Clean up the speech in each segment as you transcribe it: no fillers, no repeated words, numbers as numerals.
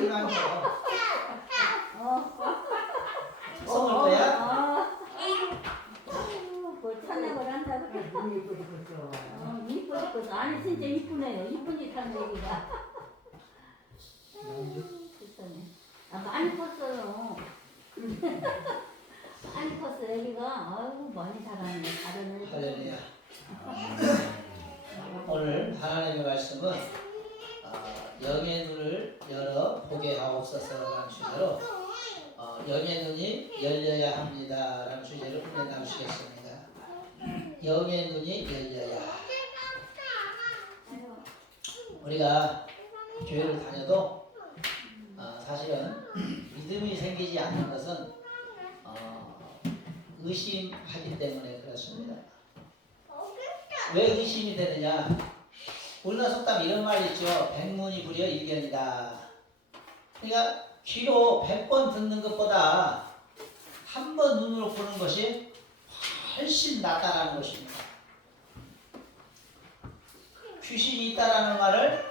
이거 한 거. 썩을 거야? 뭐 찬양을 한다고? 눈이 이쁘지 그죠. 이쁘지. 아니 진짜 이쁘네요. 이쁜 짓 하는 얘기가. 세상에. 많이 컸어요. 많이 컸어 여기가. 아유 많이 자라네. 다른 애들. 할렐루야. 오늘 하나님의 말씀은 영의 눈을 열어 보게 하옵소서라는 주제로 영의 눈이 열려야 합니다라는 주제로 은혜 나누시겠습니다. 영의 눈이 열려야. 우리가 교회를 다녀도 사실은 믿음이 생기지 않는 것은 의심하기 때문에 그렇습니다. 왜 의심이 되느냐? 우리나라 속담 이런 말이 있죠. 백문이 불여 일견이다. 그러니까 귀로 100번 듣는 것보다 한 번 눈으로 보는 것이 훨씬 낫다라는 것입니다. 귀신이 있다라는 말을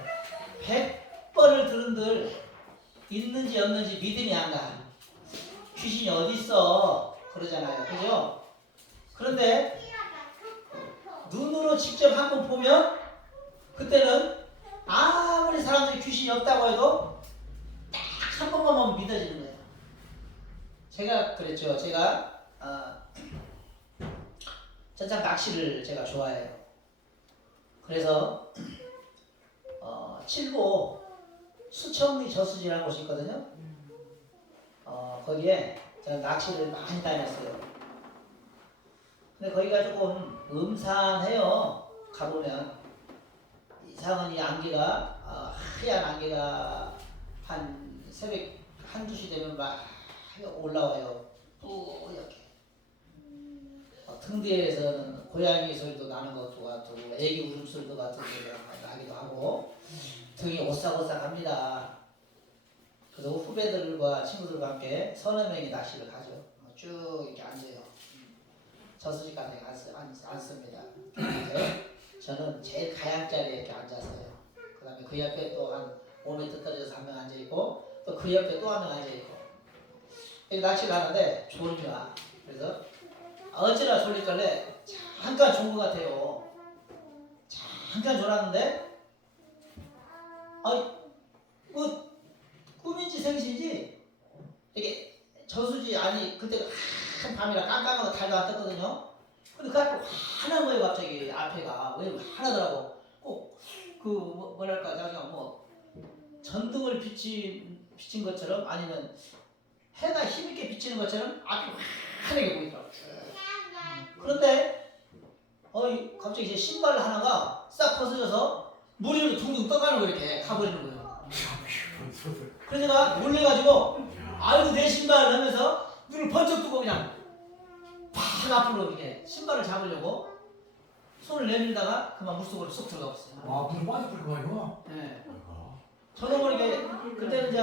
100번을 들은들 있는지 없는지 믿음이 안 가. 귀신이 어디 있어? 그러잖아요. 그죠? 그런데 눈으로 직접 한번 보면 그때는 아무리 사람들이 귀신이 없다고 해도 딱 한 번만 보면 믿어지는 거예요. 제가 그랬죠. 제가 전참 낚시를 제가 좋아해요. 그래서 칠보 수천리 저수지라는 곳이 있거든요. 거기에 제가 낚시를 많이 다녔어요. 근데 거기가 조금 음산해요. 가보면 이상한 이 안개가 하얀 안개가 한 새벽 1~2시 되면 막 올라와요. 뿌옇게. 등 뒤에서는 고양이 소리도 나는 것도 같고 애기 울음소리도 같은 소리가 나기도 하고 등이 오싹오싹합니다. 그래서 후배들과 친구들과 함께 서너 명이 낚시를 가죠. 쭉 이렇게 앉아요. 저수지까지 앉습니다. 저는 제일 가양 자리에 이렇게 앉아서요. 그 다음에 그 옆에 또 한 5m 떨어져서 한 명 앉아있고 또 그 옆에 또 한 명 앉아있고 이렇게 낚시를 하는데 졸려. 그래서 어찌나 졸릴걸래 잠깐 존 것 같아요. 잠깐 졸았는데 뭐 꿈인지 생신인지 이게 저수지 아니 그때 한 밤이라 깜깜하고 달도 안 떴거든요. 근데 그 앞에 환한 거예요. 갑자기 앞에가 왜 환하더라고. 꼭 그 뭐랄까 자기가 뭐 전등을 비친 것처럼 아니면 해가 힘있게 비치는 것처럼 앞이 환하게 보이더라고. 그런데 갑자기 이제 신발 하나가 싹 벗어져서 물 위로 둥둥 떠가는 거 이렇게 가버리는 거예요. 그래서 내가 놀래가지고 아이고 내 신발을 하면서 눈을 번쩍 뜨고 그냥 팍 앞으로 이렇게 신발을 잡으려고 손을 내밀다가 그만 물속으로 쏙 들어가 버렸어요. 아, 물 빠졌구나 이거. 네. 저는 모르게 그때는 이제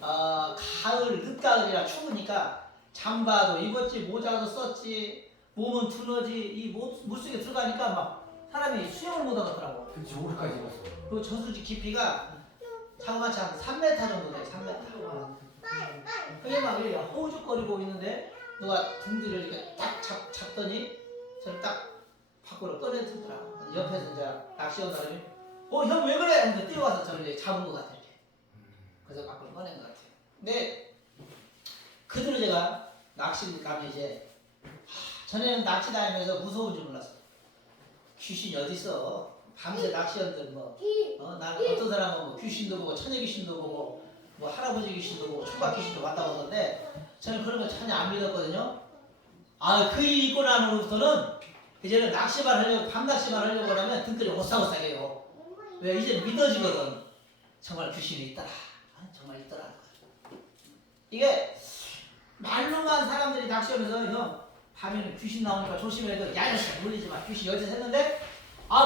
가을 늦가을이라 추우니까 잠바도 입었지 모자도 썼지 몸은 두너지 이 물속에 들어가니까 막 사람이 수영을 못 하겠더라고. 그치, 오래까지 갔어. 그 저수지 깊이가 자그마치 한 3m 정도 돼요. 3m. 그게 막 이렇게 호죽거리고 있는데 누가 등 뒤를 이렇게 딱 잡더니 저를 딱 밖으로 꺼내들더라고. 옆에서 이제 낚시 온 사람이 형 왜 그래? 하면서 뛰어와서 저를 이제 잡은 것 같아 이렇게. 그래서 밖으로 꺼낸 것 같아요. 근데 그대로 제가 낚시를 가면 이제 전에는 낚시 다니면서 무서운 줄 몰랐어. 귀신이 어디 있어? 밤새 낚시원들 난 어떤 사람은 뭐 귀신도 보고 처녀 귀신도 보고 뭐 할아버지 귀신도 보고 총각 귀신도 봤다 보던데 저는 그런 거 전혀 안 믿었거든요. 그 일이 있고 난 후부터는 이제는 낚시만 하려고 밤 낚시만 하려고 하면 등골이 오싹오싹해요. 왜 이제 믿어지거든. 정말 귀신이 있더라. 정말 있더라. 이게 말로만 사람들이 낚시하면서 형 밤에는 귀신 나오니까 조심해야 돼. 야, 이씨 놀리지 마. 귀신 여기서 했는데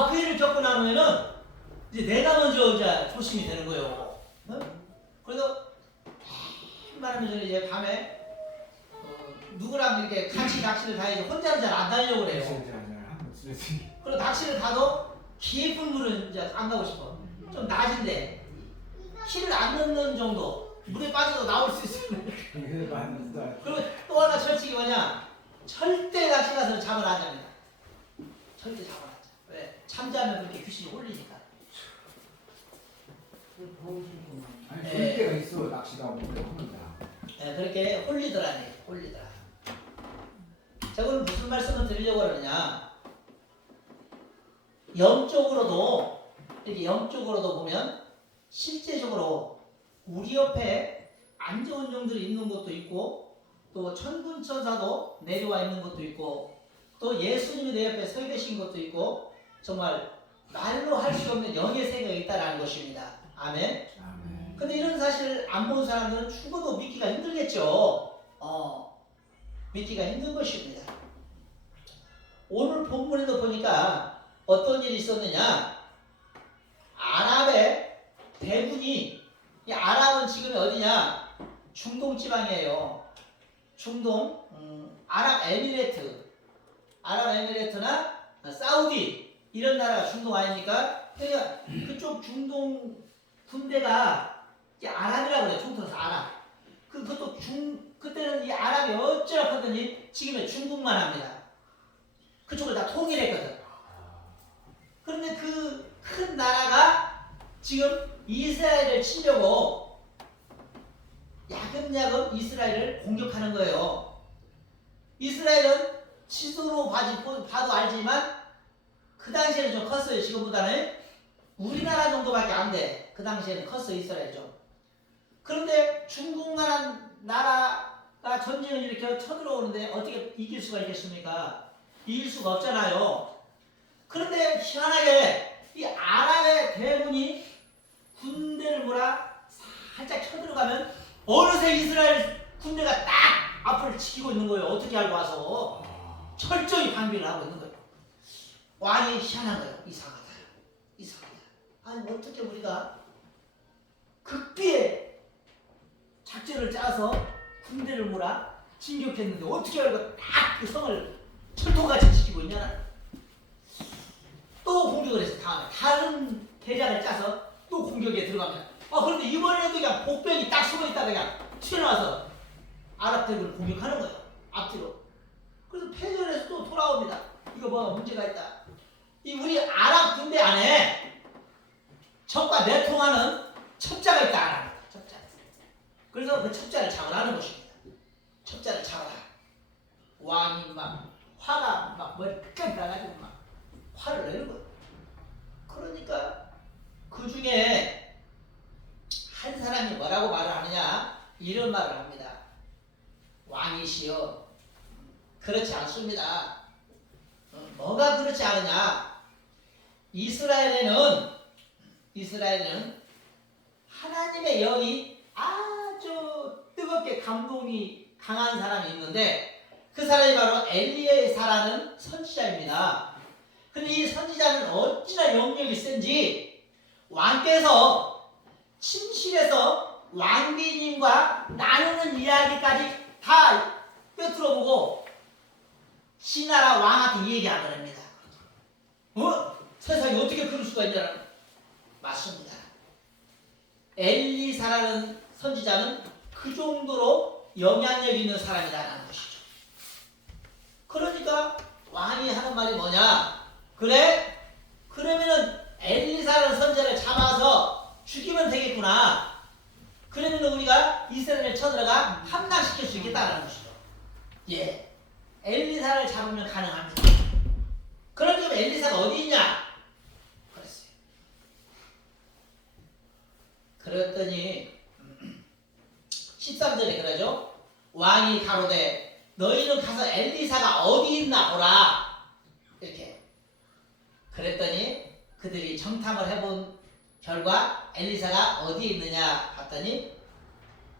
그 일을 겪고 난 후에는 이제 내가 먼저 이제 조심이 되는 거예요. 그래서 말하면 저는 이제 밤에 누구랑 이렇게 같이 낚시를 다니지 혼자는 잘 안 다니려고 그래요. 그리고 낚시를 가도 깊은 물은 이제 안 가고 싶어. 좀 낮은데 키를 꼬리를 안 넣는 정도. 물에 빠져도 나올 수 있어요. 그게 맞는다. 그리고 또 하나 철칙이 뭐냐? 절대 낚시 가서 잠을 안 잡니다. 절대 잠을 안 자. 왜? 잠자면 그렇게 귀신이 홀리니까. 아니 네. 쏠 때가 있어 낚시가 못한다. 네, 그렇게 홀리더라니. 홀리더라. 자, 오늘 무슨 말씀을 드리려고 그러느냐? 영적으로도 이렇게 영적으로도 보면 실제적으로 우리 옆에 안 좋은 영들이 있는 것도 있고 또 천군 천사도 내려와 있는 것도 있고 또 예수님이 내 옆에 서 계신 것도 있고 정말 말로 할 수 없는 영의 세계가 있다는 것입니다. 아멘. 아멘. 근데 이런 사실 안 본 사람들은 죽어도 믿기가 힘들겠죠. 믿기가 힘든 것입니다. 오늘 본문에도 보니까 어떤 일이 있었느냐? 아랍의 대군이, 이 아랍은 지금 어디냐? 중동 지방이에요. 중동, 아랍에미레트나 사우디 이런 나라가 중동 아닙니까? 그러니까 그쪽 중동 군대가 이 아랍이라고 그래요. 총통에서 아랍. 그것도 그때는 이 아랍이 어쩌라 하더니 지금의 중국만 합니다. 그쪽을 다 통일했거든. 그런데 그 큰 나라가 지금 이스라엘을 치려고 야금야금 이스라엘을 공격하는 거예요. 이스라엘은 지도로 봐도 알지만 그 당시에는 좀 컸어요. 지금보다는 우리나라 정도밖에 안 돼. 그 당시에는 컸어 이스라엘 좀. 그런데 중국만한 나라가 전쟁을 이렇게 쳐들어오는데 어떻게 이길 수가 있겠습니까? 이길 수가 없잖아요. 그런데 희한하게 이 아랍의 대군이 군대를 살짝 쳐들어가면 어느새 이스라엘 군대가 딱 앞을 지키고 있는 거예요. 어떻게 알고 와서 철저히 방비를 하고 있는 거예요. 왕이 희한한 거예요. 이상하다. 아니 어떻게 우리가 극비에 작전을 짜서 군대를 진격했는데 어떻게 알고 딱 그 성을 철통같이 지키고 있냐? 또 공격을 해서 다른 대작을 짜서 또 공격에 들어갑니다. 그런데 이번에도 그냥 복병이 딱 숨어있다 그냥 튀어나와서 아랍 대군을 공격하는 거예요. 앞뒤로. 그래서 패전해서 또 돌아옵니다. 이거 뭐가 문제가 있다. 이 우리 아랍 군대 안에 적과 내통하는 첩자가 있다. 첩자. 그래서 그 첩자를 잡으라는 것입니다. 첩자를 잡아라. 왕이 막 화가 막 머리 끝까지 나가지고 막 화를 내는 거예요. 그러니까 그 중에 한 사람이 뭐라고 말을 하느냐? 이런 말을 합니다. 왕이시여, 그렇지 않습니다. 뭐가 그렇지 않느냐? 이스라엘에는 하나님의 영이 아주 뜨겁게 감동이 강한 사람이 있는데 그 사람이 바로 엘리야사라는 선지자입니다. 근데 이 선지자는 어찌나 영역이 센지 왕께서 침실에서 왕비님과 나누는 이야기까지 다 꿰뚫어보고 신하라 왕한테 얘기하는 겁니다. 세상에 어떻게 그럴 수가 있냐? 맞습니다. 엘리사라는 선지자는 그 정도로 영향력 있는 사람이라는 것이죠. 그러니까 왕이 하는 말이 뭐냐? 그래? 그러면은 엘리사라는 선지자를 잡아서 죽이면 되겠구나. 그러면 우리가 이스라엘을 쳐들어가 함락시킬 수 있겠다는 것이죠. 예, 엘리사를 잡으면 가능합니다. 그런데 엘리사가 어디 있냐? 그랬어요. 그랬더니 13절에 그러죠. 왕이 가로되 너희는 가서 엘리사가 어디 있나 보라. 이렇게. 그랬더니 그들이 정탐을 해본 결과 엘리사가 어디 있느냐 봤더니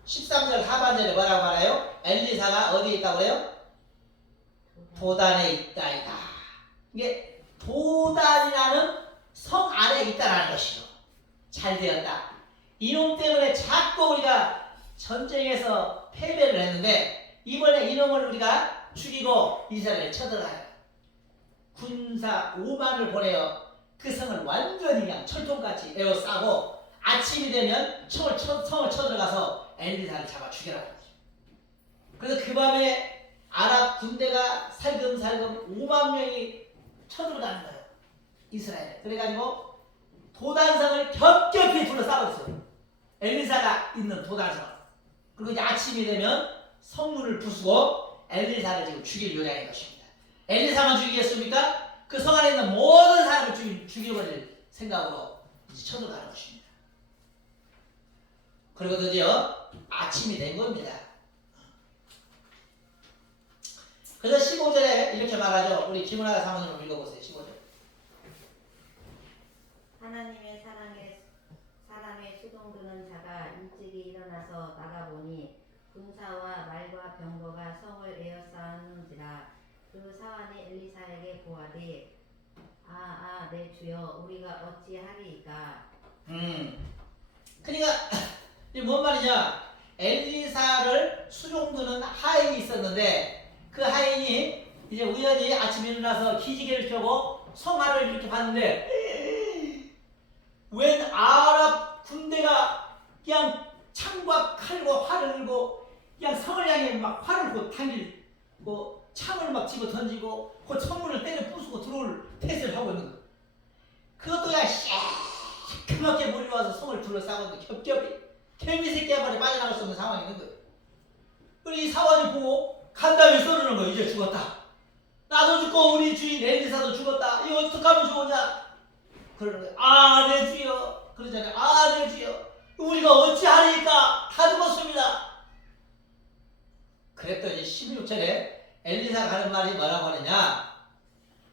13절 하반절에 뭐라고 말해요? 엘리사가 어디에 있다고 그래요? 도단에 있다이다. 이게 도단이라는 성 안에 있다라는 것이죠. 잘 되었다. 이놈 때문에 자꾸 우리가 전쟁에서 패배를 했는데 이번에 이놈을 우리가 죽이고 이스라엘에 쳐들어가요. 군사 5만을 보내어 그 성을 완전히 그냥 철통같이 에워싸고 아침이 되면 성을 쳐들어가서 엘리사를 잡아 죽여라. 그래서 그 밤에 아랍 군대가 살금살금 5만 명이 쳐들어가는 거예요. 이스라엘. 그래가지고 도단성을 겹겹이 둘러싸버렸어요. 엘리사가 있는 도단성. 그리고 이제 아침이 되면 성문을 부수고 엘리사를 지금 죽일 요량인 것입니다. 엘리사만 죽이겠습니까? 그 성 안에 있는 모든 사람을 죽여버릴 생각으로 이제 쳐들어가는 것입니다. 그리고 드디어 아침이 된 겁니다. 그래서 15절에 이렇게 말하죠. 우리 김은하 사모님 읽어보세요. 15절. 하나님의 사람의 수종드는 자가 일찍이 일어나서 나가보니 군사와 말과 병거가 성을 에워싸는지라. 그 사환이 엘리사에게 보아되 내 주여 우리가 어찌하리이까. 그러니까 이게 뭔 말이냐? 엘리사를 수종드는 하인이 있었는데 그 하인이 이제 우연히 아침에 일어나서 기지개를 펴고 성화를 이렇게 봤는데 웬 아랍 군대가 그냥 창과 칼과 활을 들고 그냥 성을 향해 막 활을 고 당기고 창을 막 집어 던지고 그 성문을 때려 부수고 들어올 태세를 하고 있는 거예요. 그것도 그냥 시커멓게 몰려와서 성을 둘러싸고 있는데 겹겹이 개미새끼 한 마리 빠져나갈 수 없는 상황이 있는 거예요. 그리고 이 사원이 보고 간담이 쏘르는 거예요. 이제 죽었다. 나도 죽고 우리 주인 엘리사도 죽었다. 이거 어떡하면 좋으냐? 그러는 거예요. 내 주여. 그러잖아요. 내 주여. 우리가 어찌하리까? 다 죽었습니다. 그랬더니 16절에 엘리사가 하는 말이 뭐라고 하느냐?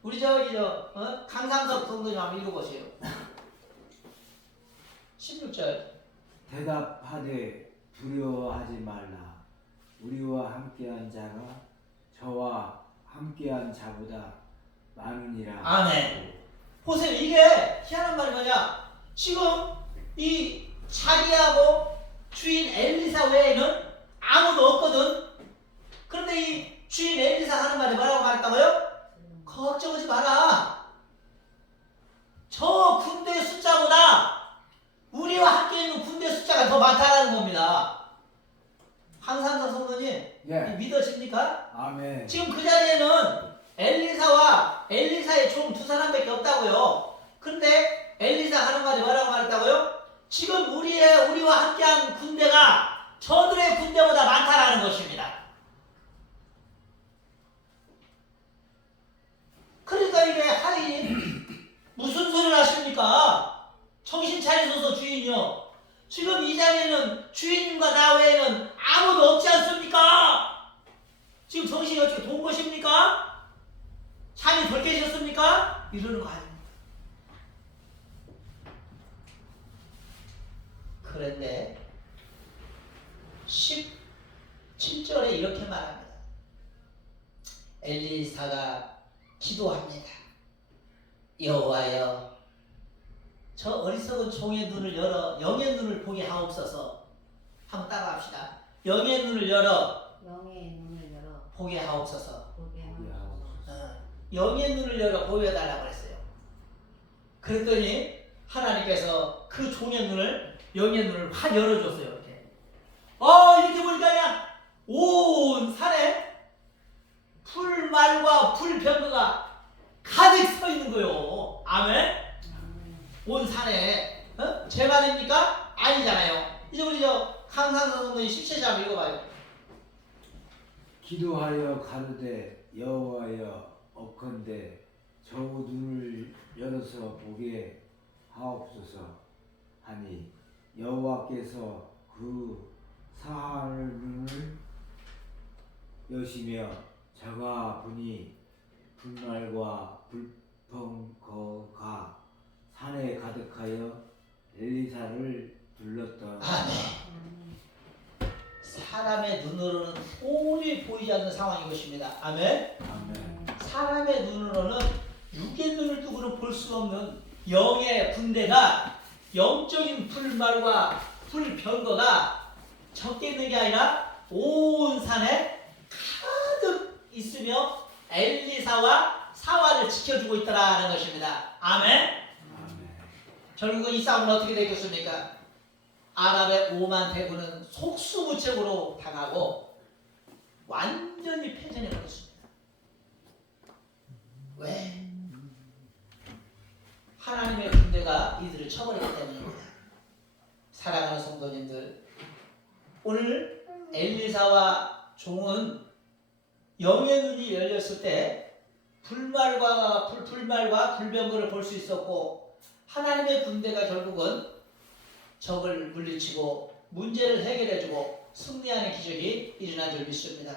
우리 강상석 성도님 한번 읽어보세요. 16절. 대답하되 두려워하지 말라. 우리와 함께한 자가 저와 함께한 자보다 많으니라. 아멘. 보세요. 이게 희한한 말이 뭐냐? 지금 이 자기하고 주인 엘리사 외에는 아무도 없거든. 그런데 이 주인 엘리사 하는 말이 뭐라고 말했다고요? 걱정하지 마라. 저 군대 숫자보다 우리와 함께 있는 군대 숫자가 더 많다는 겁니다. 황산성 성도님, 예. 믿어집니까? 아멘. 지금 그 자리에는 엘리사와 엘리사의 종 두 사람밖에 없다고요. 근데 엘리사 하는 말이 뭐라고 말했다고요? 지금 우리와 함께한 군대가 저들의 군대보다 많다라는 것입니다. 그러니까 이게 하인이 무슨 소리를 하십니까? 정신 차리소서 주인이요. 지금 이 자리에는 주인과 나 외에는 아무도 없지 않습니까? 지금 정신이 어떻게 돈 것입니까? 잠이 덜 깨셨습니까? 이러는 거 아닙니까? 그런데 17절에 이렇게 말합니다. 엘리사가 기도합니다. 여호와여, 저 어리석은 종의 눈을 열어 영의 눈을 보게 하옵소서. 한번 따라합시다. 영의 눈을 열어 영의 눈을 열어 보게 하옵소서. 보게 하옵소서. 영의 눈을 열어 보여달라고 그랬어요. 그랬더니 하나님께서 그 종의 눈을, 영의 눈을 확 열어줬어요. 이렇게. 이렇게 보니까 그냥 온 산에 풀말과 풀병거가 가득 서 있는 거예요. 아멘? 온 산에. 제 말입니까? 아니잖아요. 이제 우리 강상선 선생님 17절 한번 읽어봐요. 기도하여 가로되 여호와여 억컨대 저 눈을 열어서 보게 하옵소서 하니 여호와께서 그 사하의 눈을 여시며 저가 보니 분말과 불펑거가 산에 가득하여 엘리사를 둘렀더라. 아멘. 사람의 눈으로는 도저히 보이지 않는 상황인 것입니다. 아멘. 아멘. 사람의 눈으로는 육의 눈을 뜨고는 볼 수 없는 영의 군대가, 영적인 불말과 불병거가 적게 있는 게 아니라 온 산에 가득 있으며 엘리사와 사환을 지켜주고 있더라는 것입니다. 아멘. 아멘. 결국은 이 싸움은 어떻게 되겠습니까? 아랍의 5만 대군은 속수무책으로 당하고 완전히 패전해 버렸습니다. 왜? 하나님의 군대가 이들을 쳐버렸기 때문입니다. 사랑하는 성도님들, 오늘 엘리사와 종은 영의 눈이 열렸을 때 불말과 불병거를 볼 수 있었고, 하나님의 군대가 결국은 적을 물리치고 문제를 해결해주고 승리하는 기적이 일어난 줄 믿습니다.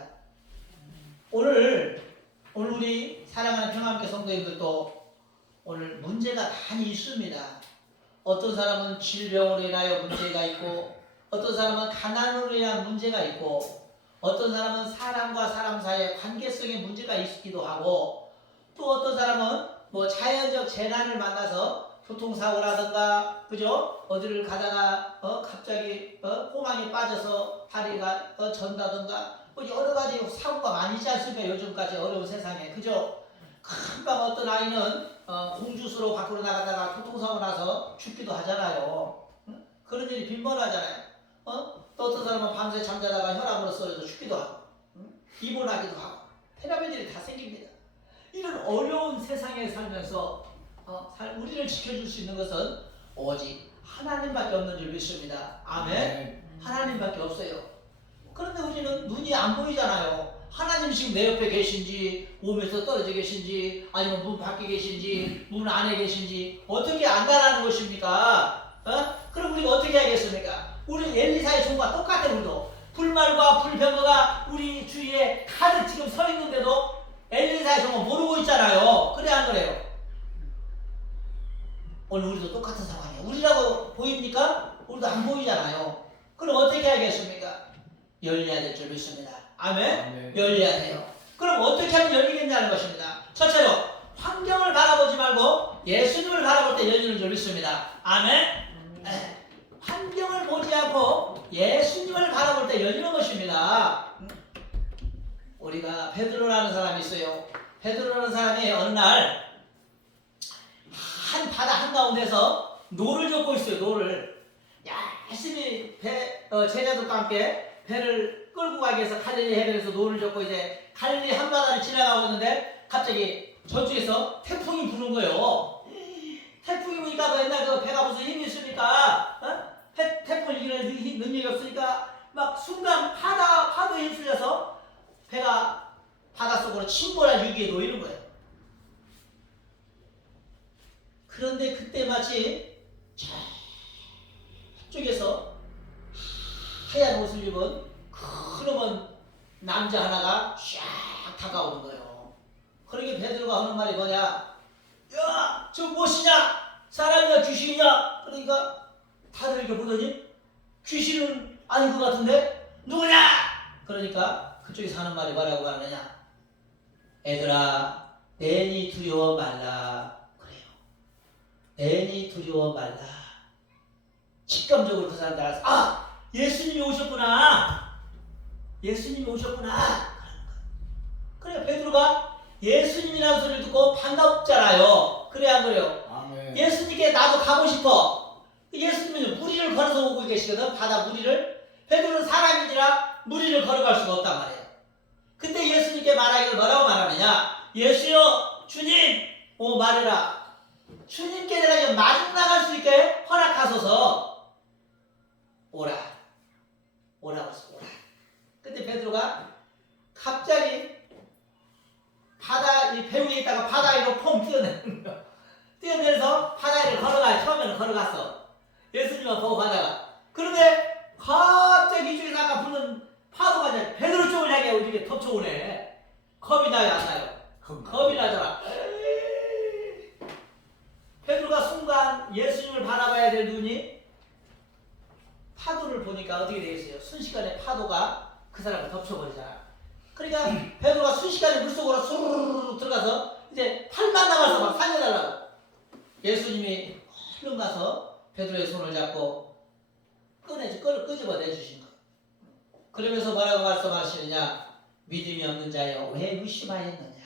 오늘 우리 사랑하는 평화함께 성도님들도 오늘 문제가 많이 있습니다. 어떤 사람은 질병으로 인하여 문제가 있고, 어떤 사람은 가난으로 인한 문제가 있고, 어떤 사람은 사람과 사람 사이의 관계성의 문제가 있기도 하고, 또 어떤 사람은 뭐 자연적 재난을 만나서 교통사고라든가, 그죠? 어디를 가다가 갑자기 호망이 빠져서 다리가 전다든가, 뭐 여러 가지 사고가 많이 있지 않습니까? 요즘까지 어려운 세상에, 그죠? 금방 어떤 아이는 공주수로 밖으로 나가다가 교통사고 나서 죽기도 하잖아요. 응? 그런 일이 빈번하잖아요. 또 어떤 사람은 밤새 잠자다가 혈압으로 쓰러져 죽기도 하고, 응? 입원하기도 하고, 폐렴들이 다 생깁니다. 이런 어려운 세상에 살면서 우리를 지켜줄 수 있는 것은 오직 하나님밖에 없는 줄 믿습니다. 아멘. 하나님밖에 없어요. 그런데 우리는 눈이 안 보이잖아요. 하나님 지금 내 옆에 계신지, 몸에서 떨어져 계신지, 아니면 문 밖에 계신지, 문 안에 계신지 어떻게 안다라는 것입니까? 그럼 우리가 어떻게 하겠습니까? 우리 엘리사의 종과 똑같아. 우리도 불말과 불병거가 우리 주위에 가득 지금 서 있는데도 엘리사의 종은 모르고 있잖아요. 그래 안 그래요? 오늘 우리도 똑같은 상황이에요. 우리라고 보입니까? 우리도 안 보이잖아요. 그럼 어떻게 하겠습니까? 열려야 될 줄 믿습니다. 아멘? 아멘. 열려야 돼요. 그럼 어떻게 하면 열리겠냐는 것입니다. 첫째로 환경을 바라보지 말고 예수님을 바라볼 때 열리는 줄 믿습니다. 아멘? 환경을 보지 않고 예수님을 바라볼 때 열리는 것입니다. 우리가 베드로라는 사람이 있어요. 베드로라는 사람이 어느 날 한 바다 한가운데서 노를 젓고 있어요. 노를 열심히 제자들과 함께 배를 끌고 가기 위해서 갈릴리 해변에서 노를 젓고 이제 갈릴리 한바다를 지나가고 있는데 갑자기 저쪽에서 태풍이 부는 거예요. 태풍이 부니까 옛날 그 배가 무슨 힘이 있습니까? 태풍을 이기는 능력이 없으니까 막 순간 파도에 휩쓸려서 배가 바닷속으로 침몰할 위기에 놓이는 거예요. 그런데 그때 마치 저쪽에서 하얀 옷을 입은 큰 남자 하나가 샥 다가오는 거예요. 그러게 베드로가 하는 말이 뭐냐? 야, 저 무엇이냐? 사람이야 귀신이냐? 그러니까 다들 이렇게 보더니 귀신은 아닌 것 같은데 누구냐? 그러니까 그쪽에서 하는 말이 뭐라고 하느냐? 애들아, 내니 두려워 말라. 그래요. 내니 두려워 말라. 직감적으로 그 사람들 알아서, 아! 예수님이 오셨구나. 예수님이 오셨구나. 그래, 베드로가 예수님이라는 소리를 듣고 반갑잖아요. 그래 안 그래요? 아멘. 예수님께 나도 가고 싶어. 예수님은 무리를 걸어서 오고 계시거든. 바다 무리를. 베드로는 사람이지라 무리를 걸어갈 수가 없단 말이에요. 근데 예수님께 말하기를 뭐라고 말하느냐? 예수여, 주님, 말해라. 주님께 내가 이제 마중 나갈 수 있게 허락하소서. 오라. 오라고 했어. 오라. 근데 베드로가 갑자기 바다 이 배 위에 있다가 바다 위로 퐁 뛰어내는 거야. 뛰어내서 바다 위를 걸어가. 처음에는 걸어갔어. 예수님만 보고 가다가. 그런데 갑자기 이쪽에서 아까 부는 파도가 이제 베드로 쪽을 향해 우리에게 덮쳐오네. 겁이 나요, 안 나요? 겁이 나잖아. 베드로가 순간 예수님을 바라봐야 될 눈이 파도를 보니까 어떻게 되겠어요? 순식간에 파도가 그 사람을 덮쳐버리잖아. 그러니까 베드로가 순식간에 물속으로 수르르르 들어가서 이제 팔만 남아서 막 살려달라고. 예수님이 얼른 가서 베드로의 손을 잡고 끄집어내 주신 거. 그러면서 뭐라고 말씀하시느냐? 믿음이 없는 자여 왜 의심하였느냐?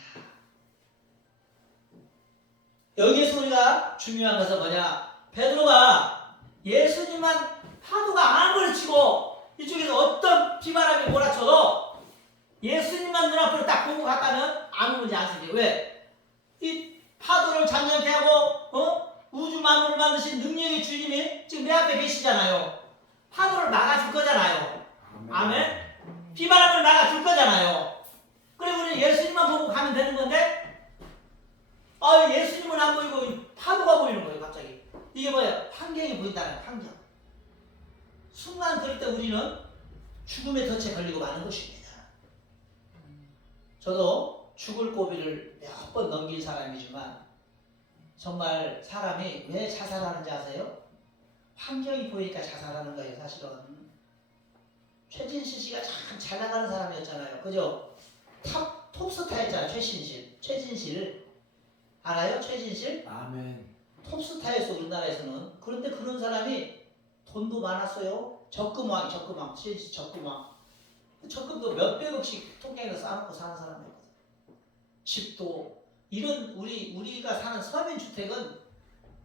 여기에서 우리가 중요한 것은 뭐냐? 베드로가 예수님만 파도가 아무리 치고 이쪽에서 어떤 비바람이 몰아쳐도 예수님만 눈앞으로 딱 보고 갔다면 아무 문제 안 생겨요. 왜? 이 파도를 잠잠케 하고 우주 만물을 만드신 능력의 주님이 지금 내 앞에 계시잖아요. 파도를 막아줄 거잖아요. 아멘? 비바람을 막아줄 거잖아요. 그리고 우리는 예수님만 보고 가면 되는 건데 예수님은 안 보이고 파도가 보이는 거예요. 갑자기. 이게 뭐예요? 환경이 보인다는 거예요. 환경. 순간 그럴 때 우리는 죽음의 덫에 걸리고 마는 것입니다. 저도 죽을 고비를 몇 번 넘긴 사람이지만 정말 사람이 왜 자살하는지 아세요? 환경이 보이니까 자살하는 거예요. 사실은 최진실 씨가 참 잘 나가는 사람이었잖아요. 그죠? 톱스타였잖아요. 최진실 알아요? 최진실? 아멘. 톱스타였어 우리나라에서는. 그런데 그런 사람이 돈도 많았어요. 적금왕 최진실 적금도 몇백억씩 통장에서 쌓아놓고 사는 사람이거든. 집도 이런 우리가 사는 서민주택은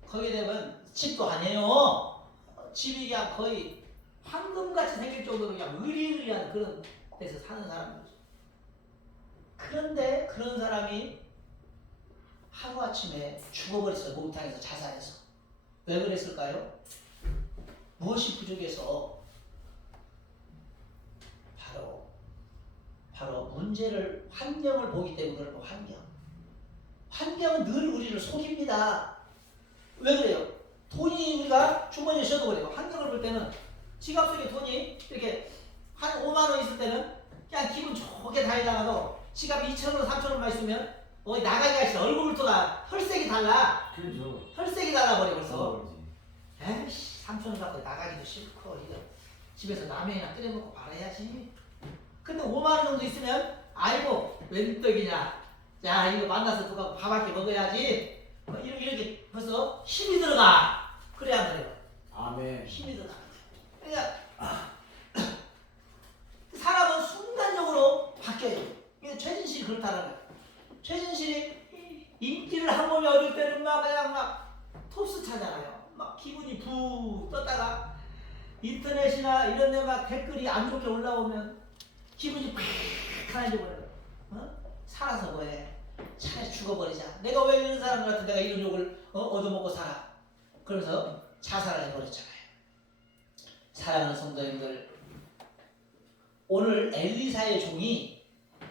거기에 되면 집도 아니에요. 집이 그냥 거의 황금같이 생길 정도로 그냥 의리의리한 그런 데서 사는 사람이죠. 그런데 그런 사람이 하루아침에 죽어버렸어요. 목욕탕에서 자살해서. 왜 그랬을까요? 무엇이 부족해서? 바로 문제를, 환경을 보기 때문에 그런 거. 환경은 늘 우리를 속입니다. 왜 그래요? 돈이 우리가 주머니에 쉬어도 그래요. 환경을 볼 때는 지갑 속에 돈이 이렇게 한 5만 원 있을 때는 그냥 기분 좋게 다니다가도 지갑에 2,000원, 3,000원만 있으면 나가기가 싫어. 얼굴부터가 혈색이 달라. 그렇죠. 혈색이 달라버려 벌써. 그렇지. 에이씨 3,000원 갖고 나가기도 싫고 이거 집에서 라면이나 끓여 먹고 말아야지. 근데 5만 원 정도 있으면 아이고 웬 떡이냐. 야 이거 만나서 누가 밥 한 끼 먹어야지. 이렇게 벌써 힘이 들어가. 그래야 안 그래요? 아멘. 힘이 들어가. 그러니까 사람은 순간적으로 바뀌어요. 이게 최진실이 그렇다는 거예요. 최진실이 인기를 한 몸에 얻을 때는 그냥 톱스타잖아요. 막 기분이 부 떴다가 인터넷이나 이런 데 막 댓글이 안 좋게 올라오면 기분이 팍 가라앉아 버려요. 살아서 뭐해? 차라리 죽어버리자. 내가 왜 이런 사람들한테 내가 이런 욕을 얻어먹고 살아? 그러면서 자살을 해버렸잖아요. 사랑하는 성도님들, 오늘 엘리사의 종이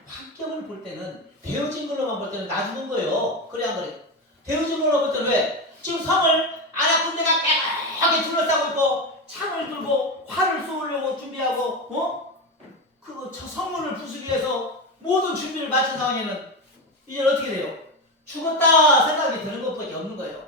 환경을 볼 때는 되어진 걸로만 볼 때는 나 죽은 거예요. 그래 안 그래? 되어진 걸로 볼 때는 왜? 지금 성을 아낙군대가 깨끗하게 둘러싸고 있고 창을 들고 활을 쏘으려고 준비하고 저 성문을 부수기 위해서 모든 준비를 마친 상황에는 이제 어떻게 돼요? 죽었다 생각이 드는 것밖에 없는 거예요.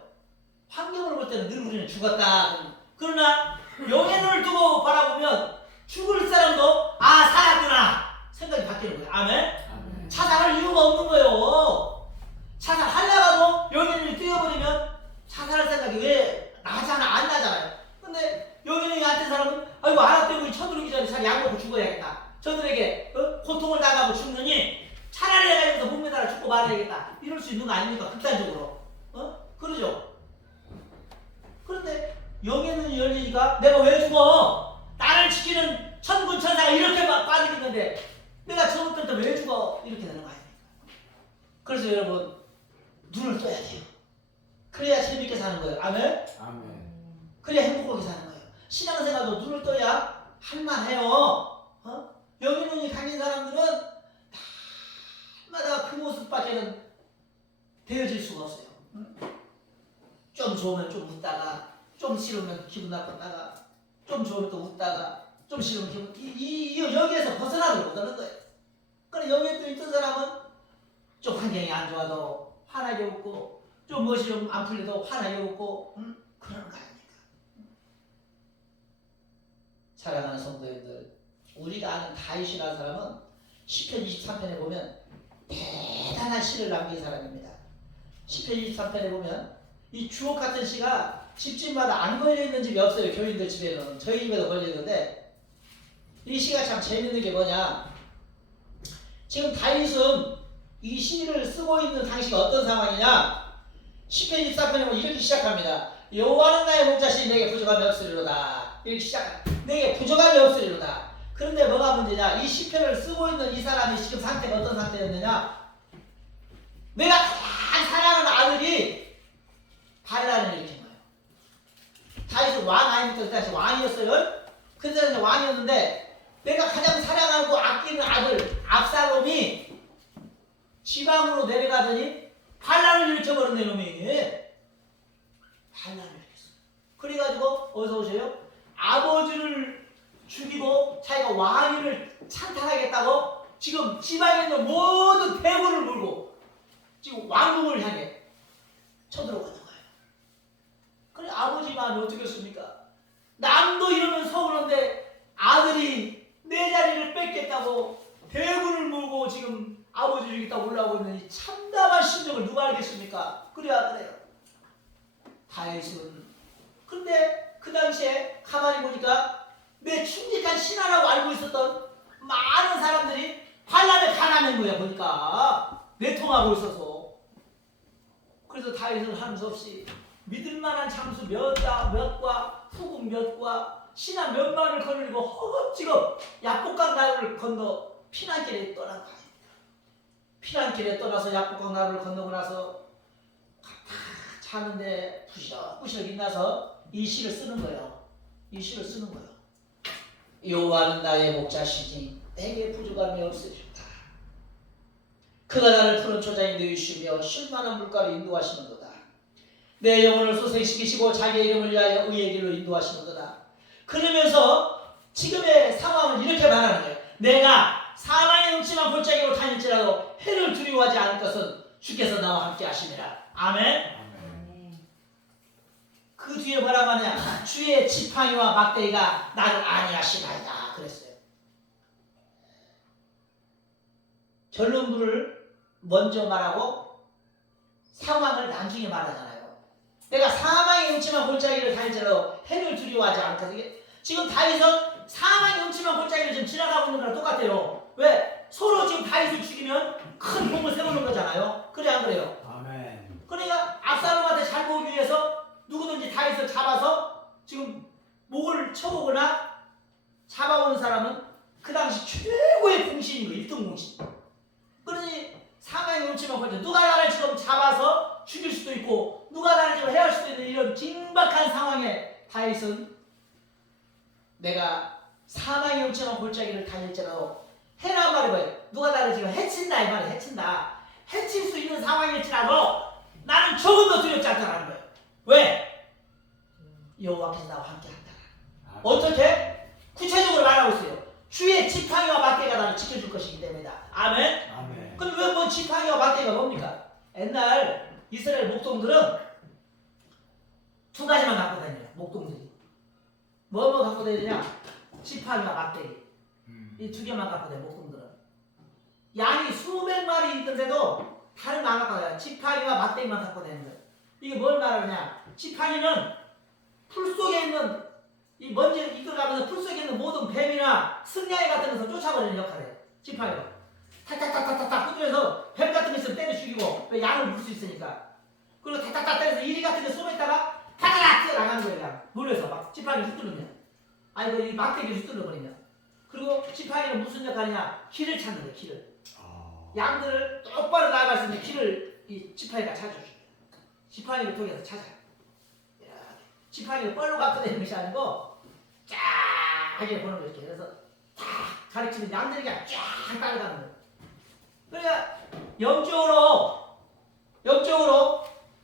환경을 볼 때는 늘 우리는 죽었다. 그러나 영의 눈을 두고 바라보면 죽을 사람도 살았구나 생각이 바뀌는 거예요. 아멘? 아멘. 자살할 이유가 없는 거예요. 자살하려가도 영의 눈이 뛰어버리면 자살할 생각이 왜 나잖아? 안 나잖아요. 근데 영의 눈이 안 뜬 사람은 아이고 알아떼고 쳐들어오기 전에 잘 약 먹고 죽어야겠다. 저들에게 고통을 당하고 죽느니 차라리 내가 여기서 못 매달아 죽고 말아야겠다. 이럴 수 있는 거 아닙니까? 극단적으로. 그러죠? 그런데 영의 눈이 열리니까 내가 왜 죽어? 나를 지키는 천군 천사가 이렇게 막 빠지겠는데 내가 처음부터 왜 죽어? 이렇게 되는 거 아닙니까? 그래서 여러분 눈을 떠야 돼요. 그래야 재밌게 사는 거예요. 아멘? 아멘. 그래야 행복하게 사는 거예요. 신앙생활도 눈을 떠야 할만해요. 영의 눈이 강인 사람들은 날마다 그 모습밖에는 되어질 수가 없어요. 좀 좋으면 좀 웃다가, 좀 싫으면 기분 나빴다가, 좀 좋으면 또 웃다가, 좀 싫으면 기분 여기에서 벗어나지 못하는 거예요. 그러니까 영의 눈이 뜬 사람은 좀 환경이 안 좋아도 환하게 웃고, 좀 무엇이 좀 안 풀려도 환하게 웃고, 그러는 거 아닙니까? 사랑하는 성도님들, 우리가 아는 다윗이라는 사람은 시편 23편에 보면 대단한 시를 남긴 사람입니다. 시편 23편에 보면 이 주옥 같은 시가 집집마다 안 걸려있는 집이 없어요. 교인들 집에는. 저희 집에도 걸려있는데 이 시가 참 재밌는 게 뭐냐, 지금 다윗은 이 시를 쓰고 있는 당시가 어떤 상황이냐, 시편 24편에 보면 이렇게 시작합니다. 여호와는 나의 목자시니 내게 부족함이 없으리로다. 이렇게 시작해. 내게 부족함이 없으리로다. 그런데 뭐가 문제냐? 이 시편을 쓰고 있는 이 사람이 지금 상태가 어떤 상태였느냐? 내가 가장 사랑하는 아들이 반란을 일으킨 거예요. 다윗은 왕 아닙니까? 그 당시 왕이었어요. 그 당시 왕이었는데 내가 가장 사랑하고 아끼는 아들 압살롬이 지방으로 내려가더니 반란을 일으켜버렸네 놈이. 반란을 일으켰어. 그래가지고 어디서 오세요? 아버지를 죽이고 자기가 왕위를 찬탈하겠다고 지금 지방에 있는 모든 대군을 물고 지금 왕궁을 향해 쳐들어가는 거예요. 그래 아버지 마음이 어떻겠습니까? 남도 이러면 서운한데 아들이 내 자리를 뺏겠다고 대군을 물고 지금 아버지를 죽이겠다고 올라오고 있는 이 참담한 심정을 누가 알겠습니까? 그래야 그래요. 다윗은 근데 그 당시에 가만히 보니까 내 충직한 신하라고 알고 있었던 많은 사람들이 반란에 가난한 거야 보니까 내통하고 있어서. 그래서 다윗은 하는 수 없이 믿을만한 장수 몇과 후궁 몇과 신하 몇만을 거느리고 허겁지겁 야복강 나루를 건너 피난길에 떠난 거야. 피난길에 떠나서 야복강 나루를 건너고 나서 다 자는데 부시럭부시럭 일어나서 이 시를 쓰는 거예요. 이 시를 쓰는 거예요. 여호와는 나의 목자시니 내게 부족함이 없으리로다. 그가 나를 푸른 초장에 누이시며 쉴만한 물가로 인도하시는도다. 내 영혼을 소생시키시고 자기의 이름을 위하여 의의 길로 인도하시는도다. 그러면서 지금의 상황을 이렇게 말하는 거예요. 내가 사망의 음침한 골짜기로 다닐지라도 해를 두려워하지 않을 것은 주께서 나와 함께 하심이라. 아멘. 그 뒤에 뭐라고 하냐? 주의 지팡이와 막대기가 나를 안위하시나이다 그랬어요. 결론부를 먼저 말하고 상황을 나중에 말하잖아요. 내가 사망의 음침한 골짜기를 다닐지라도 해를 두려워하지 않을 것은. 지금 다윗은 사망의 음침한 골짜기를 지금 지나가고 있는 거랑 똑같아요. 왜? 서로 지금 다윗을 죽이면 큰 공을 세우는 거잖아요. 그래 안 그래요? 아멘. 그러니까 압살롬한테 잘 보기 위해서 누구든지 다윗을 잡아서 지금 목을 쳐오거나 잡아오는 사람은 그 당시 최고의 공신인 거예요. 1등 공신. 그러니 사망의 음침한 골짜기, 누가 나를 지금 잡아서 죽일 수도 있고 누가 나를 지금 해할 수도 있는 이런 긴박한 상황에 다윗은 내가 사망의 음침한 골짜기를 다닐지라도 해란 말이 뭐예요? 누가 나를 지금 해친다 이 말이에요. 해친다. 해칠 수 있는 상황일지라도 나는 조금도 두렵지 않다는 거예요. 왜? 여호와께서 나와 함께한다. 어떻게? 구체적으로 말하고 있어요. 주의 지팡이와 막대기가 나를 지켜줄 것이기 때문이다. 아멘. 아멘. 그럼 왜 뭐 지팡이와 막대기가 뭡니까? 옛날 이스라엘 목동들은 두 가지만 갖고 다녀요. 목동들이 뭐 갖고 다니냐? 지팡이와 막대기. 이 두 개만 갖고 다녀요. 목동들은 양이 수백 마리 있던데도 다른 거 안 갖고 다녀요. 지팡이와 막대기만 갖고 다니는 거예요. 이게 뭘 말하느냐? 지팡이는 풀 속에 있는 이 먼지를 이끌어가면서 풀 속에 있는 모든 뱀이나 승냥이 같은 것을 쫓아버리는 역할을 해요. 지팡이로 탁탁탁탁탁 두드려서 뱀 같은 거 있으면 때려 죽이고, 왜 양을 물 수 있으니까. 그리고 탁탁탁 때려서 이리 같은 데 숨어있다가 타다닥 뛰어나가는 거예요. 그냥 물에서 막 지팡이 휘두르면, 아이고 이 막대기를 휘둘러버리면. 그리고 지팡이는 무슨 역할이냐? 길을 찾는 거예요. 길을. 양들을 똑바로 나아갈 수 있는 길을 이 지팡이가 찾아줘요. 지팡이를 통해서 찾아요. 지팡이를 뻘로 갖고 다니는 것이 아니고 쫙 하게 보는 거죠. 그래서 탁 가르치면 양들이 그냥 쫙 따라가는 거예요. 그러니까 영적으로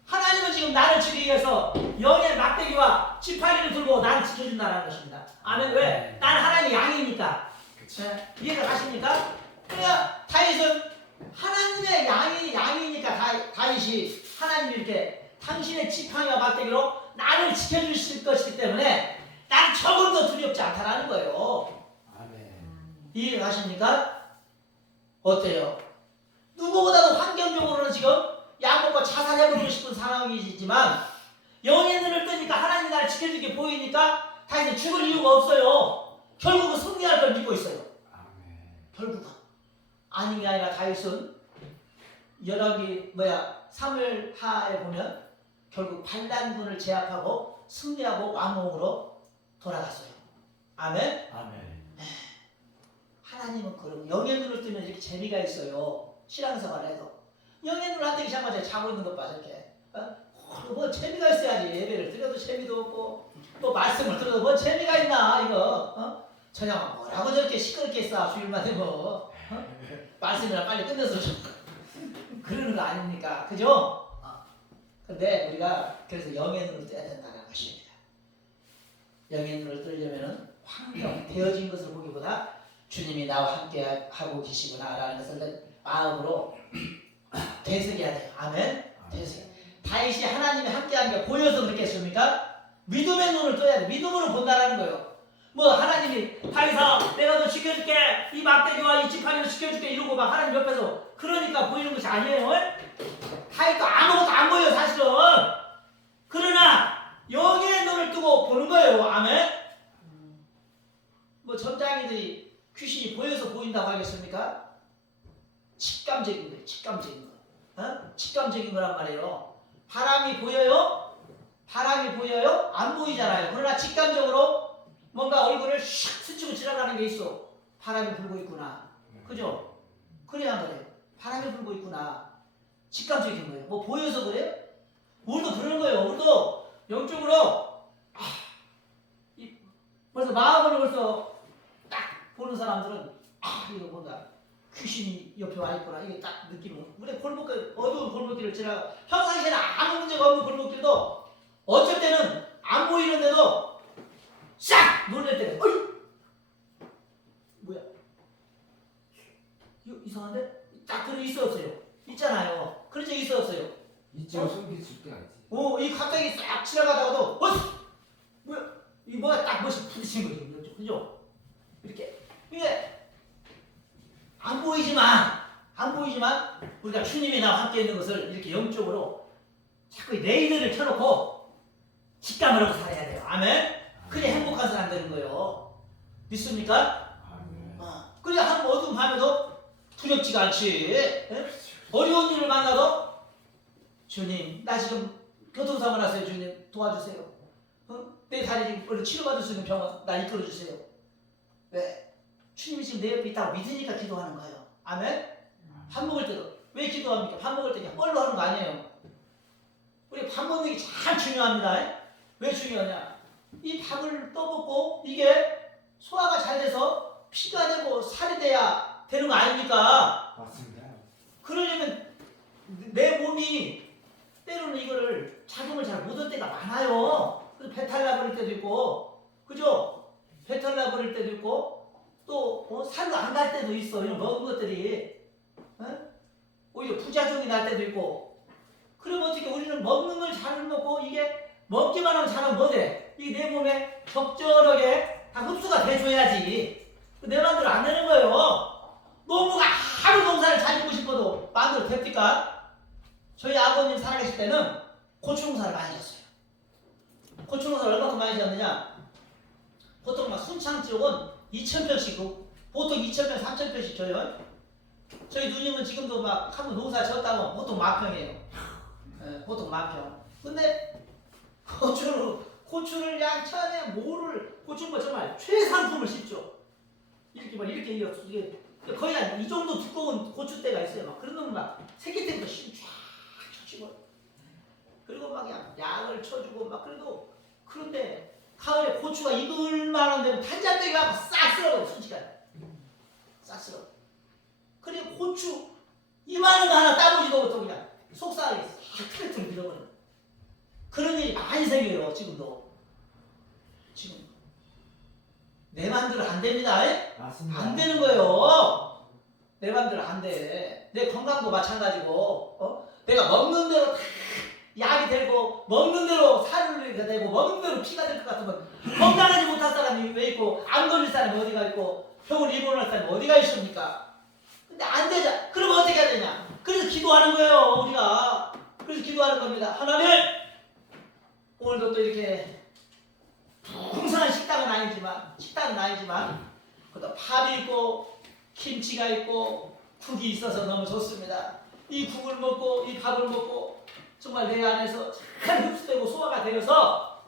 하나님은 지금 나를 지키기 위해서 영의 막대기와 지팡이를 들고 나를 지켜준다는 것입니다. 아멘. 왜? 나는 하나님의 양이니까. 네. 이해가 가십니까? 그러니까 다윗은 하나님의 양이니까 다윗이 하나님이 이렇게 당신의 지팡이와 막대기로 나를 지켜주실 것이기 때문에 나는 조금도 두렵지 않다라는 거예요. 아멘. 이해가 가십니까? 어때요? 누구보다도 환경적으로는 지금 야곱과 자살해버리고 싶은 상황이지만 영의 눈을 뜨니까 하나님 나를 지켜주게 보이니까 다윗은 죽을 이유가 없어요. 결국은 승리할 걸 믿고 있어요. 아멘. 결국은. 아닌 게 아니라 다윗은 사무엘하에 보면 결국 반란군을 제압하고 승리하고 왕궁으로 돌아갔어요. 아멘. 아멘. 하나님은 그런 영의 눈을 뜨면 이렇게 재미가 있어요. 신앙생활을 해도 영의 눈을 안 뜨기 시작하면 자고 있는 것 봐 저렇게. 뭐 재미가 있어야지. 예배를 드려도 재미도 없고 또 말씀을 들어도 뭐 재미가 있나 이거. 저녁 뭐라고 저렇게 시끄럽게 했어 주일만 되고 말씀이나 빨리 끝내서 좀 그러는 거 아닙니까? 그죠? 근데 우리가 그래서 영의 눈을 떠야 된다는 것입니다. 영의 눈을 뜨려면은 환경 되어진 것을 보기보다 주님이 나와 함께 하고 계시구나라는 것을 마음으로 되새겨야 돼요. 아멘. 되새겨. 다윗이 하나님이 함께하는 게 보여서 그렇게 했습니까? 믿음의 눈을 떠야 돼. 믿음으로 본다라는 거예요. 뭐 하나님이 다윗아 내가 너 지켜줄게 이 막대기와 이 지팡이를 지켜줄게 이러고 막 하나님 옆에서 그러니까 보이는 것이 아니에요. 다윗도 아무것도 안 보여요 사실은. 그러나 영의 눈을 뜨고 보는 거예요. 아멘. 뭐 전장이들이 귀신이 보여서 보인다고 하겠습니까? 직감적인 거예요. 직감적인 거. 직감적인 거란 말이에요. 바람이 보여요? 바람이 보여요? 안 보이잖아요. 그러나 직감적으로 뭔가 얼굴을 샥 스치고 지나가는 게 있어. 바람이 불고 있구나. 그죠? 그래야 안 그래요. 바람이 불고 있구나. 직감적인 거예요. 뭐 보여서 그래요? 우리도 그러는 거예요. 우리도 영적으로 벌써 마음으로 벌써 딱 보는 사람들은 이거 뭔가 귀신이 옆에 와 있구나. 이게 딱 느낌은. 우리 골목길 어두운 골목길을 지나 평상시에는 아무 문제가 없는 골목길도 어쩔 때는 안 보이는데도 싹 놀랄 때는 어이 뭐야 이거 이상한데 딱 들어 있어 없어요. 있잖아요. 그런 적 있어 없어요. 있죠. 숨길 수 때가 있지. 이 갑자기 싹 지나가다가도 뭐야 이 뭐가 딱 멋이 부딪힌 거죠. 그죠? 이렇게 이게 안 보이지만 우리가 주님이 나와 함께 있는 것을 이렇게 영적으로 자꾸 레이더를 켜놓고 직감을 하고 살아야 돼요. 아멘. 그래 행복한 사람 되는 거예요. 믿습니까? 아멘. 그래 한 어두운 밤에도 두렵지가 않지. 에? 어려운 일을 만나도 주님 나 지금 교통사고 났어요. 주님 도와주세요. 내 다리 지금 치료받을 수 있는 병원 나 이끌어주세요. 왜? 주님이 지금 내 옆에 있다고 믿으니까 기도하는 거예요. 아멘? 밥 먹을 때도 왜 기도합니까? 밥 먹을 때 그냥 뻘로 하는 거 아니에요. 우리 밥 먹는 게 참 중요합니다. 왜 중요하냐? 이 밥을 떠먹고 이게 소화가 잘 돼서 피가 되고 살이 돼야 되는 거 아닙니까? 맞습니다. 그러려면 내 몸이 때로는 이거를 작용을 잘 못할 때가 많아요. 그래서 배탈 나버릴 때도 있고, 그죠? 배탈 나버릴 때도 있고, 또 살도 안 갈 때도 있어. 이런 먹은 것들이 오히려 부작용이 날 때도 있고. 그러면 어떻게 우리는 먹는 걸 잘 먹고 이게 먹기만 하면 잘하면 뭐돼? 이게 내 몸에 적절하게 다 흡수가 돼줘야지. 내 맘대로 안 되는 거예요. 노무가 하루 농사를 잘 짓고 싶어도 마음대로 됩니까? 저희 아버님 살아계실 때는 고추 농사를 많이 지었어요. 고추 농사를 얼마큼 많이 지었느냐? 보통 막 순창 지역은 2,000평씩, 보통 2,000평, 3,000평씩 줘요. 저희 누님은 지금도 막 한번 농사 지었다고 보통 만평이에요. 보통 만평. 근데 고추를 양천에 모를 고추는 뭐 정말 최상품을 심죠. 이게 거의 한 이 정도 두꺼운 고추대가 있어요. 막 그런 놈은 막 새끼 때부터 쫙 쳐치고 그리고 막 약을 쳐주고 막 그래도 그런데 가을에 고추가 익을만한 데는 탄자병이 가고 싹 쓸어버려 순식간에 싹 쓸어. 그리고 고추 이만한 거 하나 따보지도 못하고 그냥 속상하게 싹 트랙트를 밀어버려. 그런 일이 많이 생겨요. 지금도. 지금 내 맘대로 안 됩니다. 맞습니다. 안 되는 거예요. 내 맘대로 안 돼. 내 건강도 마찬가지고 내가 먹는 대로 다 약이 되고 먹는 대로 살이 되고 먹는 대로 피가 될 것 같으면 건강하지 못한 사람이 왜 있고 안 걸릴 사람이 어디가 있고 병을 입원할 사람이 어디가 있습니까? 근데 안 되자. 그러면 어떻게 해야 되냐? 그래서 기도하는 거예요. 우리가. 그래서 기도하는 겁니다. 하나님 오늘도 또 이렇게 풍성한 식당은 아니지만 그래도 밥이 있고 김치가 있고 국이 있어서 너무 좋습니다. 이 국을 먹고 이 밥을 먹고 정말 내 안에서 잘 흡수되고 소화가 되어서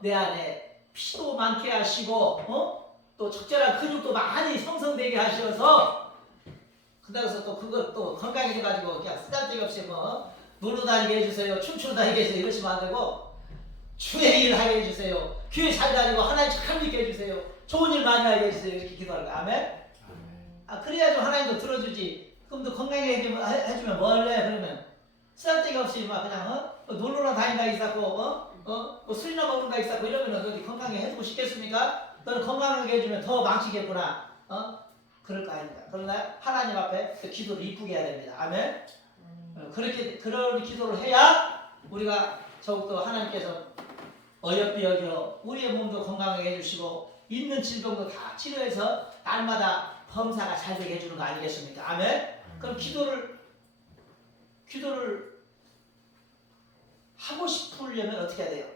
내 안에 피도 많게 하시고 또 적절한 근육도 많이 형성되게 하셔서 그다음서 또 그걸 또 건강해져가지고 그냥 쓰잘데기 없이 뭐 놀러 다니게 해주세요, 춤추러 다니게 해주세요 이러시면 안 되고 주의 일을 하게 해주세요, 교회 잘 다니고 하나님 잘 믿게 해주세요, 좋은 일 많이 하게 해주세요 이렇게 기도하는 거야. 아멘. 그래야지 하나님도 들어주지. 그럼 또 건강하게 해주면 뭐 할래? 그러면 쓰잘데기 없이 막 그냥 놀러나 다닌다 있었고 뭐 술이나 먹는다 있었고 이러면 어디 건강하게 해주고 싶겠습니까? 너는 건강하게 해주면 더 망치겠구나. 그럴 거 아닙니까? 그러나 하나님 앞에 그 기도를 이쁘게 해야 됩니다. 아멘. 그렇게 그런 기도를 해야 우리가 더욱더 하나님께서 어여삐 여겨 우리의 몸도 건강하게 해주시고 있는 질병도 다 치료해서 날마다 범사가 잘 되게 해주는 거 아니겠습니까? 아멘. 그럼 기도를 하고 싶으려면 어떻게 해야 돼요?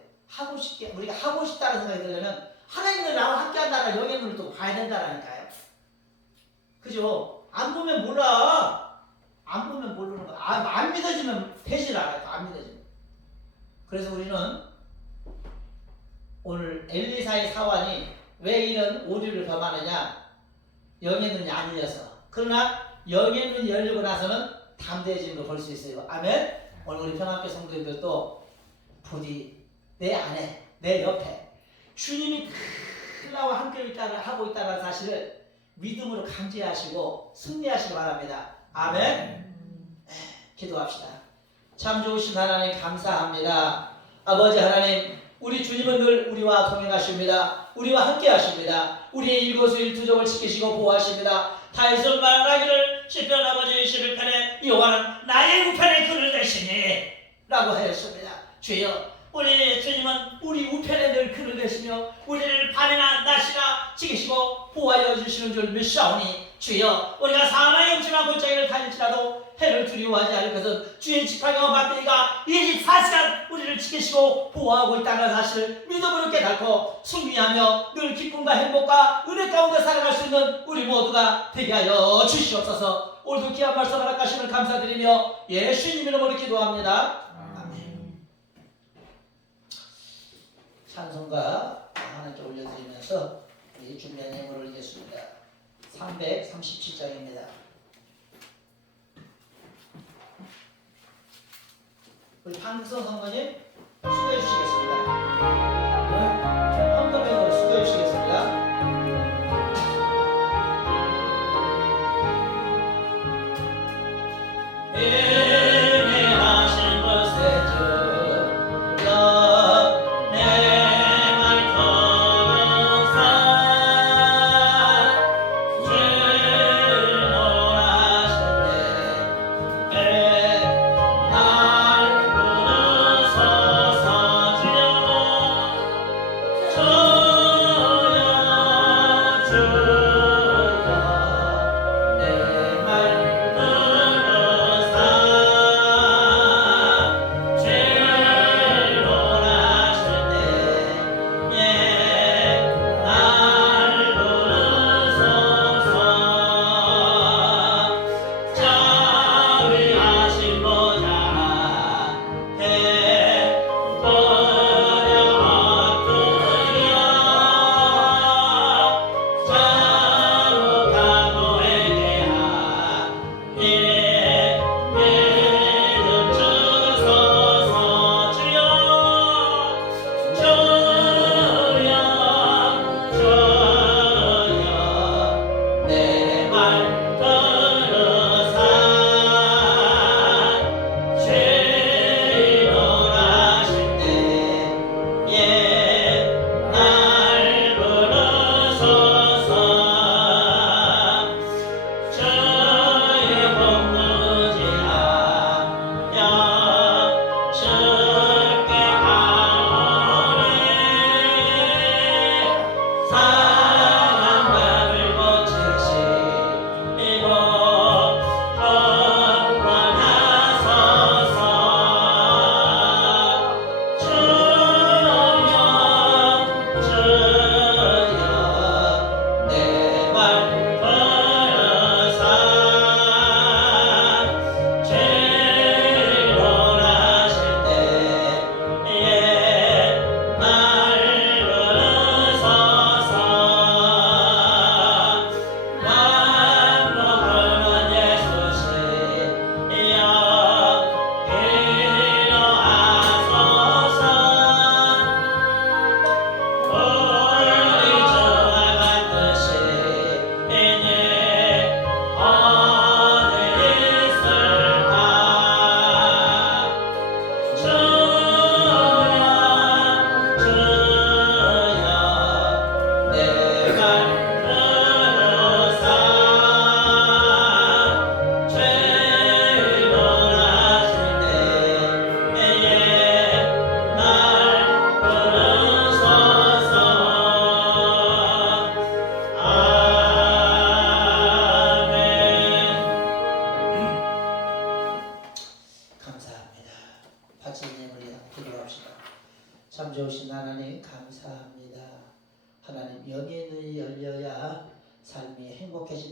우리가 하고 싶다는 생각이 들려면 하나님을 나와 함께 한다는 영의 눈을 또 봐야 된다라니까요. 그죠? 안 보면 몰라. 안 보면 모르는 거. 안 믿어지면 되질 않아요. 안 믿어지면. 그래서 우리는 오늘 엘리사의 사환이 왜 이런 오류를 범하느냐? 영의 눈이 안 열려서. 그러나 영의 눈이 열리고 나서는 담대해지는 걸 볼 수 있어요. 아멘. 오늘 우리 평안교 성도님들도 부디 내 안에, 내 옆에 주님이 나와 함께 하고 있다는 사실을 믿음으로 강제하시고 승리하시기 바랍니다. 아멘. 기도합시다. 참 좋으신 하나님 감사합니다. 아버지 하나님, 우리 주님은 늘 우리와 동행하십니다. 우리와 함께 하십니다. 우리의 일거수일투족을 지키시고 보호하십니다. 다윗은 말하기를 시편 아버지 21편에 여호와는 나의 우편에 그를 대시니 라고 하였습니다. 주여, 우리 주님은 우리 우편에 늘 그를 대시며 우리를 밤이나 낮이나 지키시고 보호하여 주시는 줄 믿사오니 주여, 우리가 사망의 음침한 골짜기를 다닐지라도 해를 두려워하지 않을 것은 주의 지팡이와 막대기가 24시간 우리를 지키시고 보호하고 있다는 사실을 믿음으로 깨닫고 승리하며 늘 기쁨과 행복과 은혜 가운데 살아갈 수 있는 우리 모두가 되게 하여 주시옵소서. 오늘도 귀한 말씀 허락하심을 감사드리며 예수님 이름으로 기도합니다. 아멘. 찬송가 하나님께 올려드리면서 준비한 예물을 올리겠습니다. 337장입니다. 우리 방구석 성도님 수고해 주시겠습니다. 헌금으로 수고해 주시겠습니다. 예매하신 것에 주여 내말 걸어서 주노하셨네. 날 부르소서 주여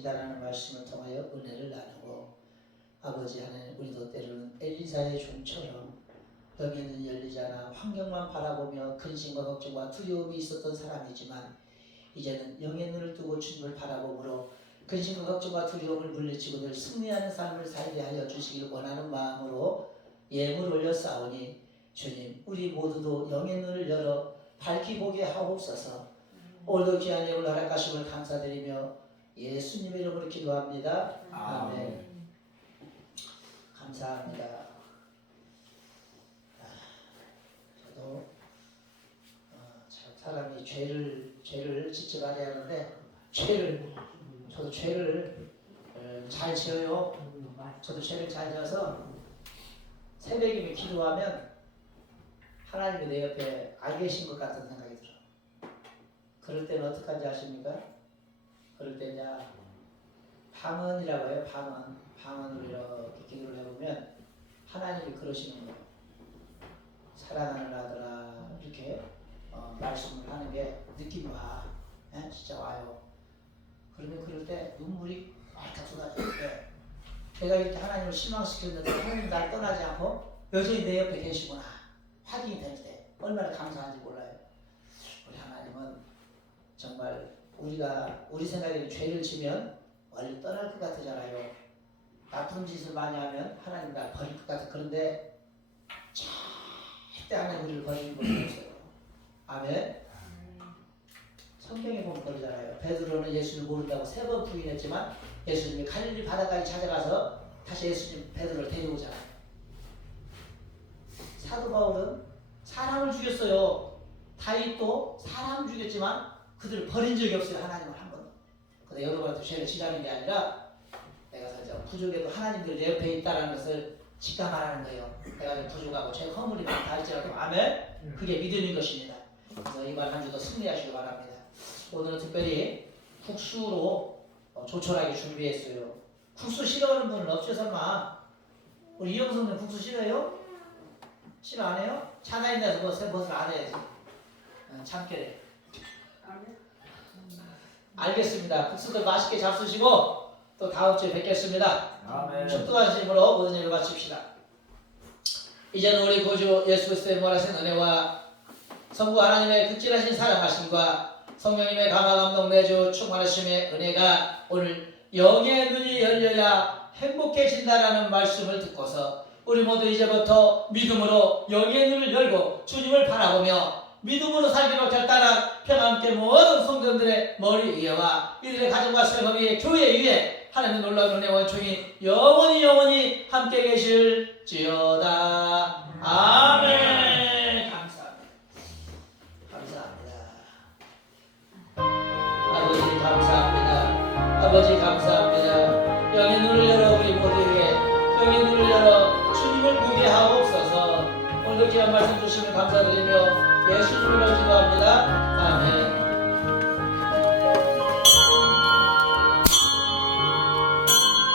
주신다라는 말씀을 통하여 은혜를 나누고 아버지 하나님 우리도 때로는 엘리사의 종처럼 영에는 열리지 않아 환경만 바라보며 근심과 걱정과 두려움이 있었던 사람이지만 이제는 영의 눈을 뜨고 주님을 바라보므로 근심과 걱정과 두려움을 물리치고 늘 승리하는 삶을 살게 하여 주시길 원하는 마음으로 예물 올려 싸우니 주님 우리 모두도 영의 눈을 열어 밝히 보게 하옵소서. 오늘도 귀한 예물 허락하심을 감사드리며 예수님의 이름으로 기도합니다. 아멘. 감사합니다. 저도 참 사람이 죄를 짓지 말아야 하는데 저도 죄를 잘 지어요. 저도 죄를 잘 지어서 새벽이면 기도하면 하나님이 내 옆에 알 계신 것 같은 생각이 들어요. 그럴 때는 어떻게 하는지 아십니까? 그럴 때냐 방언이라고 해요. 방언으로 이렇게 기도를 해보면 하나님이 그러시는 거예요. 사랑하는 아들아 이렇게 말씀을 하는 게 느낌이 와. 진짜 와요. 그러면 그럴 때 눈물이 왈칵 쏟아지는데 내가 이렇게 하나님을 실망시켰는데 하나님 날 떠나지 않고 여전히 내 옆에 계시구나 확인이 될 때 얼마나 감사한지 몰라요. 우리 하나님은 정말 우리 생각에는 죄를 지면 멀리 떠날 것 같으잖아요. 나쁜 짓을 많이 하면 하나님 날 버릴 것 같아. 그런데 절대 하나님 우리를 버리는 분이 없어요. 아멘. 성경에 보면 그러잖아요. 베드로는 예수를 모른다고 3번 부인했지만 예수님이 갈릴리 바다까지 찾아가서 다시 예수님 베드로를 데려오잖아요. 사도 바울은 사람을 죽였어요. 다윗도 사람을 죽였지만 그들을 버린 적이 없어요. 하나님을 한 번도. 근데 여러분한테 죄를 지라는 게 아니라 내가 살짝 부족해도 하나님들이 내 옆에 있다는 것을 직감하라는 거예요. 내가 좀 부족하고 죄 허물이 많다 할지라도 아멘. 그게 믿음인 것입니다. 그래서 이번 한 주도 승리하시기 바랍니다. 오늘은 특별히 국수로 조촐하게 준비했어요. 국수 싫어하는 분은 없죠 설마? 우리 이영성님 국수 싫어해요? 싫어 안 해요? 차가 있는데서 무엇을 안 해야지. 참깨래. 알겠습니다. 국수들 맛있게 잡수시고 또 다음 주에 뵙겠습니다. 아멘. 축도하신 힘으로 모든 일을 마칩시다. 이제는 우리 구주 예수 그리스도의 무한하신 은혜와 성부 하나님의 극진하신 사랑하심과 성령님의 감화 감동 내주 충만하심의 은혜가 오늘 영의 눈이 열려야 행복해진다라는 말씀을 듣고서 우리 모두 이제부터 믿음으로 영의 눈을 열고 주님을 바라보며 믿음으로 살기로 결단한 평안함께 모든 성도들의 머리 위에와 이들의 가정과 생활 위에 교회 위에 하나님의 놀라운 은혜와 원총이 영원히 함께 계실지어다. 아멘. 감사합니다. 아버지 감사합니다. 영의 눈을 열어 우리 모두에게 영의 눈을 열어 주님을 보게 하옵소서. 오늘도 귀한 말씀 주시면 감사드리며 예수님을 기도합니다. 아멘.